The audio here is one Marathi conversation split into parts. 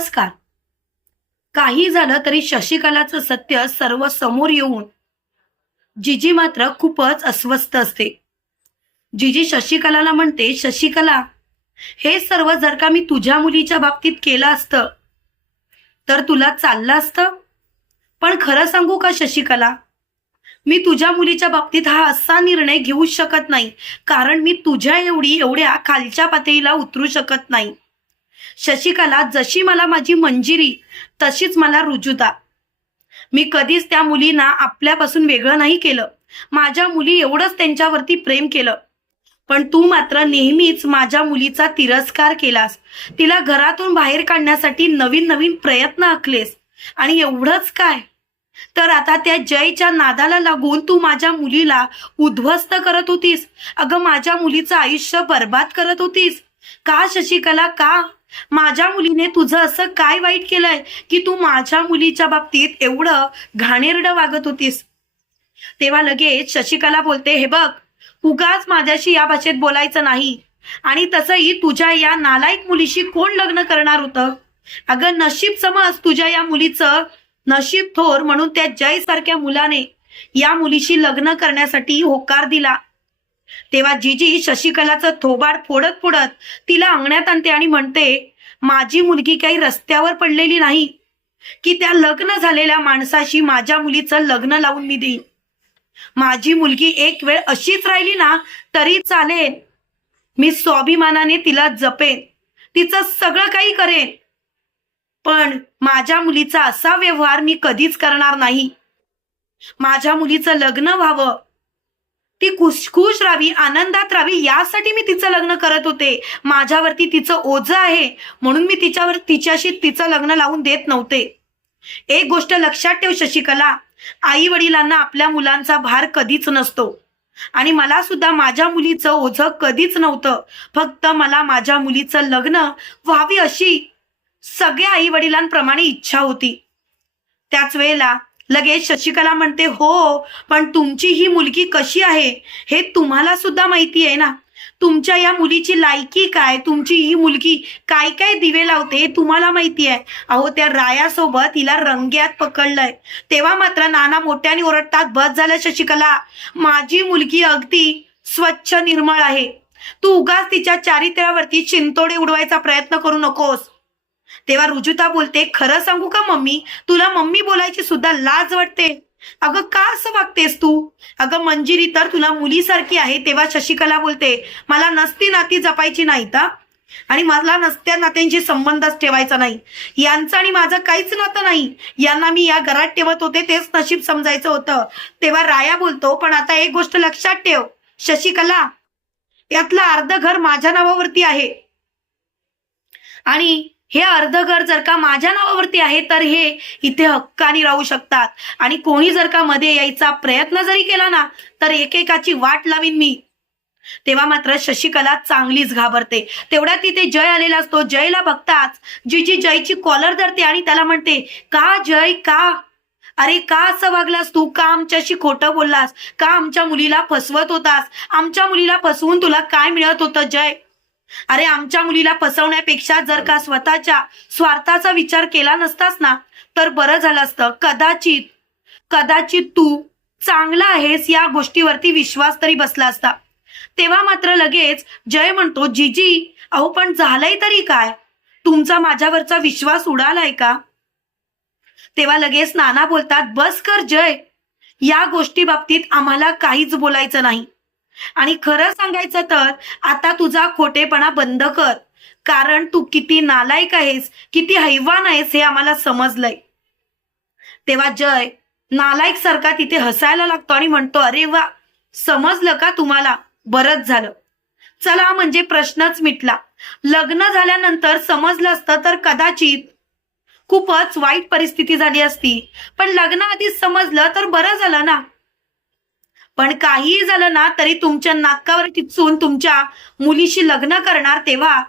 नमस्कार. काही झालं तरी शशिकलाचं सत्य सर्व समोर येऊन जिजी मात्र खूपच अस्वस्थ असते. जिजी शशिकलाला म्हणते, शशिकला, हे सर्व जर का मी तुझ्या मुलीच्या बाबतीत केलं असतं तर तुला चाललं असतं. पण खरं सांगू का शशिकला, मी तुझ्या मुलीच्या बाबतीत हा असा निर्णय घेऊ शकत नाही, कारण मी तुझ्या एवढ्या खालच्या पातळीला उतरू शकत नाही. शशिकला, जशी मला माझी मंजिरी तशीच मला रुजुता. मी कधीच त्या मुलींना आपल्यापासून वेगळं नाही केलं. माझ्या मुली एवढंच त्यांच्यावरती प्रेम केलं. पण तू मात्र नेहमीच माझ्या मुलीचा तिरस्कार केलास. तिला घरातून बाहेर काढण्यासाठी नवीन नवीन प्रयत्न आखलेस. आणि एवढंच काय, तर आता त्या जयच्या नादाला लागून तू माझ्या मुलीला उद्ध्वस्त करत होतीस. अगं, माझ्या मुलीचं आयुष्य बर्बाद करत होतीस. का शशिकला, का? माझ्या मुलीने तुझं असं काय वाईट केलंय की तू माझ्या मुलीच्या बाबतीत एवढं घाणेरडं वागत होतीस? तेव्हा लगेच शशिकला बोलते, हे बघ, उगाच माझ्याशी या भाषेत बोलायचं नाही. आणि तसंही तुझ्या या नालायक मुलीशी कोण लग्न करणार होतं? अगं, नशीब समज तुझ्या या मुलीचं नशीब थोर, म्हणून त्या जय सारख्या मुलाने या मुलीशी लग्न करण्यासाठी होकार दिला. तेव्हा जिजी शशिकलाचं थोबाड फोडत फोडत तिला अंगण्यात आणते आणि म्हणते, माझी मुलगी काही रस्त्यावर पडलेली नाही की त्या लग्न झालेल्या माणसाशी माझ्या मुलीचं लग्न लावून मी देईन. माझी मुलगी एक वेळ अशीच राहिली ना तरी चालेल. मी स्वाभिमानाने तिला जपेन, तिचं सगळं काही करेन. पण माझ्या मुलीचा असा व्यवहार मी कधीच करणार नाही. माझ्या मुलीचं लग्न व्हावं, ती खुश राहावी, आनंदात राहावी, यासाठी मी तिचं लग्न करत होते. माझ्यावरती तिचं ओझं आहे म्हणून मी तिच्याशी तिचं लग्न लावून देत नव्हते. एक गोष्ट लक्षात ठेव शशिकला, आई वडिलांना आपल्या मुलांचा भार कधीच नसतो. आणि मला सुद्धा माझ्या मुलीचं ओझं कधीच नव्हतं. फक्त मला माझ्या मुलीचं लग्न व्हावी अशी सगळ्या आई वडिलांप्रमाणे इच्छा होती. त्याच वेळेला लगेच शशिकला म्हणते, हो, पण तुमची ही मुलगी कशी आहे हे तुम्हाला सुद्धा माहिती आहे ना. तुमच्या या मुलीची लायकी काय, तुमची ही मुलगी काय काय दिवे लावते हे तुम्हाला माहिती आहे. अहो, त्या रायासोबत हिला रंग्यात पकडलंय. तेव्हा मात्र नाना मोठ्याने ओरडतात, बस झालं शशिकला, माझी मुलगी अगदी स्वच्छ निर्मळ आहे. तू उगाच तिच्या चारित्र्यावरती चिंतोडे उडवायचा प्रयत्न करू नकोस. तेव्हा रुजुता बोलते, खरं सांगू का मम्मी, तुला मम्मी बोलायची सुद्धा लाज वाटते. अगं, का असं वागतेस तू? अगं, मंजिरी तर तुला मुलीसारखी आहे. तेव्हा शशिकला बोलते, मला नसती नाती जपायची नाहीत आणि मला नसत्या नात्यांशी संबंधच ठेवायचा नाही. यांचं आणि माझं काहीच नातं नाही. यांना मी या घरात ठेवत होते तेच नशीब समजायचं होतं. तेव्हा राया बोलतो, पण आता एक गोष्ट लक्षात ठेव शशिकला, यातलं अर्ध घर माझ्या नावावरती आहे आणि हे अर्ध घर जर का माझ्या नावावरती आहे तर हे इथे हक्काने राहू शकतात. आणि कोणी जर का मध्ये यायचा प्रयत्न जरी केला ना तर एकेकाची वाट लावीन मी. तेव्हा मात्र शशिकला चांगलीच घाबरते. तेवढ्यात तिथे जय आलेला असतो. जयला बघताच जिजी जयची कॉलर धरते आणि त्याला म्हणते, का जय, का? अरे, का असं वागलास तू? का आमच्याशी खोटं बोललास? का आमच्या मुलीला फसवत होतास? आमच्या मुलीला फसवून तुला काय मिळत होतं जय? अरे, आमच्या मुलीला फसवण्यापेक्षा जर का स्वतःच्या स्वार्थाचा विचार केला नसतास ना तर बरं झालं असतं. कदाचित तू चांगला आहेस या गोष्टीवरती विश्वास तरी बसला असता. तेव्हा मात्र लगेच जय म्हणतो, जिजी, अहो, पण झालंय तरी काय? तुमचा माझ्यावरचा विश्वास उडालाय का? तेव्हा लगेच नाना बोलतात, बस कर जय, या गोष्टी बाबतीत आम्हाला काहीच बोलायचं नाही. आणि खरं सांगायचं तर आता तुझा खोटेपणा बंद कर, कारण तू किती नालायक आहेस, किती हैवान आहेस हे आम्हाला समजलंय. तेव्हा जय नालायक सारखा तिथे हसायला लागतो आणि म्हणतो, अरे वा, समजलं का तुम्हाला? बरंच झालं. चला, म्हणजे प्रश्नच मिटला. लग्न झाल्यानंतर समजलं असतं तर कदाचित खूपच वाईट परिस्थिती झाली असती. पण लग्नाआधीच समजलं तर बरं झालं ना. पण काहीही झालं ना तरी तुमच्या नाकावर टिचून तुमच्या मुलीशी लग्न करणार. तेव्हा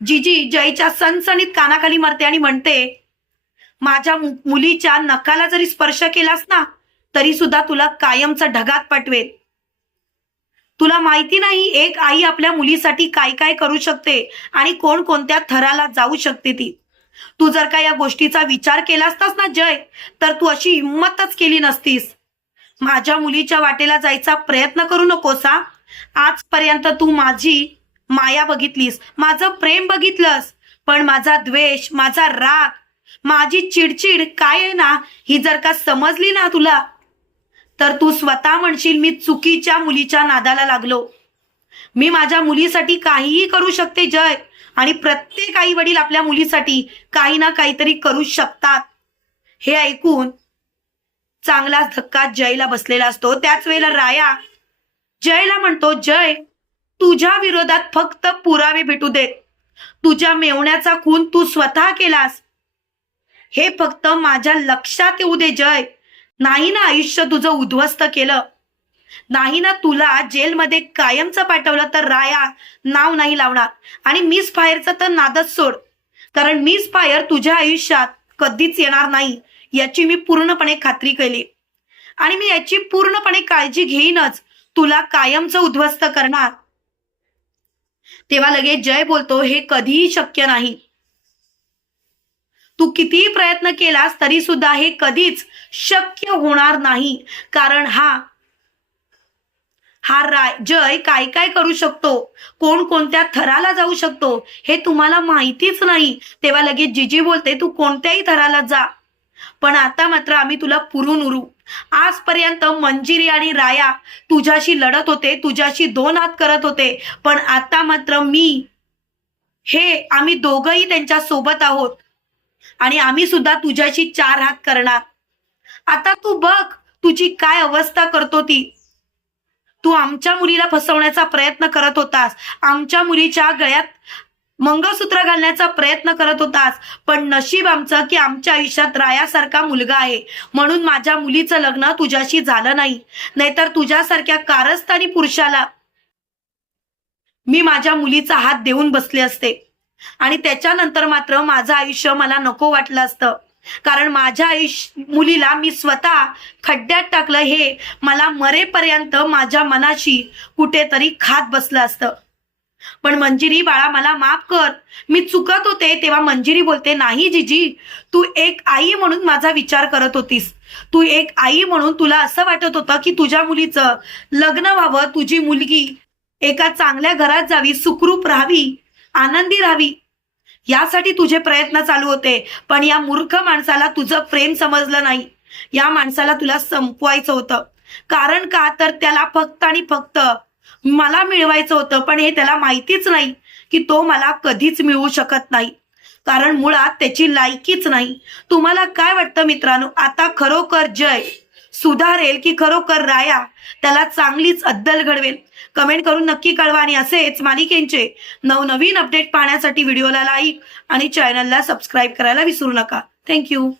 जिजी जयच्या सणसणीत कानाखाली मारते आणि म्हणते, माझ्या मुलीच्या नकाला जरी स्पर्श केलास ना तरी सुद्धा तुला कायमचा ढगात पाठवेल. तुला माहिती नाही एक आई आपल्या मुलीसाठी काय काय करू शकते आणि कोणकोणत्या थराला जाऊ शकते ती. तू जर का या गोष्टीचा विचार केला असतास ना जय, तर तू अशी हिंमतच केली नसतीस. माझ्या मुलीच्या वाटेला जायचा प्रयत्न करू नकोस हा. आजपर्यंत तू माझी माया बघितलीस, माझं प्रेम बघितलंस, पण माझा द्वेष, माझा राग, माझी चिडचिड काय आहे ना, ही जर का समजली ना तुला, तर तू स्वतः म्हणशील मी चुकीच्या मुलीच्या नादाला लागलो. मी माझ्या मुलीसाठी काहीही करू शकते जय, आणि प्रत्येक आई वडील आपल्या मुलीसाठी काही ना काहीतरी करू शकतात. हे ऐकून चांगलाच धक्का जयला बसलेला असतो. त्याच वेळेला राया जयला म्हणतो, जय, तुझ्या विरोधात फक्त पुरावे भेटू देत. तुझ्या मेवण्याचा खून तू स्वतः केलास हे फक्त माझ्या लक्षात येऊ दे जय. नाही ना आयुष्य तुझं उद्ध्वस्त केलं, नाही ना तुला जेलमध्ये कायमचं पाठवलं, तर राया नाव नाही लावणार. आणि मिस फायरचं तर नादच सोड, कारण मिस फायर तुझ्या आयुष्यात कधीच येणार नाही याची मी पूर्णपणे खात्री केली, आणि मी याची पूर्णपणे काळजी घेईनच. तुला कायमचं उद्ध्वस्त करणार. तेव्हा लगेच जय बोलतो, हे कधीही शक्य नाही. तू कितीही प्रयत्न केलास तरी सुद्धा हे कधीच शक्य होणार नाही, कारण हा जय काय काय करू शकतो, कोणत्या थराला जाऊ शकतो हे तुम्हाला माहितीच नाही. तेव्हा लगेच जिजी बोलते, तू कोणत्याही थराला जा, पण आता मात्र आम्ही तुला पुरून उरू. आजपर्यंत मंजिरी आणि राया तुझ्याशी लढत होते, तुझ्याशी 2 हात करत होते, पण आता मात्र आम्ही दोघंही त्यांच्या सोबत आहोत, आणि आम्ही सुद्धा तुझ्याशी 4 हात करणार. आता तू बघ तुझी काय अवस्था करतो ती. तू आमच्या मुलीला फसवण्याचा प्रयत्न करत होतास, आमच्या मुलीच्या गळ्यात मंगळसूत्र घालण्याचा प्रयत्न करत होतास, पण नशीब आमचं की आमच्या आयुष्यात रायासारखा मुलगा आहे, म्हणून माझ्या मुलीचं लग्न तुझ्याशी झालं नाही. नाहीतर तुझ्यासारख्या कारस्थानी पुरुषाला मी माझ्या मुलीचा हात देऊन बसले असते, आणि त्याच्यानंतर मात्र माझं आयुष्य मला नको वाटलं असतं, कारण माझ्या मुलीला मी स्वतः खड्ड्यात टाकलं हे मला मरेपर्यंत माझ्या मनाशी कुठेतरी खात बसलं असतं. पण मंजिरी बाळा मला माफ कर, मी चुकत होते. तेव्हा मंजिरी बोलते, नाही जिजी, तू एक आई म्हणून माझा विचार करत होतीस. तू एक आई म्हणून तुला असं वाटत होतं की तुझ्या मुलीचं लग्न व्हावं, तुझी मुलगी एका चांगल्या घरात जावी, सुखरूप राहावी, आनंदी राहावी, यासाठी तुझे प्रयत्न चालू होते. पण या मूर्ख माणसाला तुझं प्रेम समजलं नाही. या माणसाला तुला संपवायचं होतं. कारण का, तर त्याला फक्त आणि फक्त मला मिळवायचं होतं, पण हे त्याला माहितीच नाही की तो मला कधीच मिळवू शकत नाही, कारण मुळात त्याची लायकीच नाही. तुम्हाला काय वाटतं मित्रांनो, आता खरोखर जय सुधारेल की खरोखर राया त्याला चांगलीच अद्दल घडवेल? कमेंट करून नक्की कळवा. आणि असेच मालिकेंचे नवनवीन अपडेट पाहण्यासाठी व्हिडिओला लाईक आणि चॅनलला सबस्क्राईब करायला विसरू नका. थँक्यू.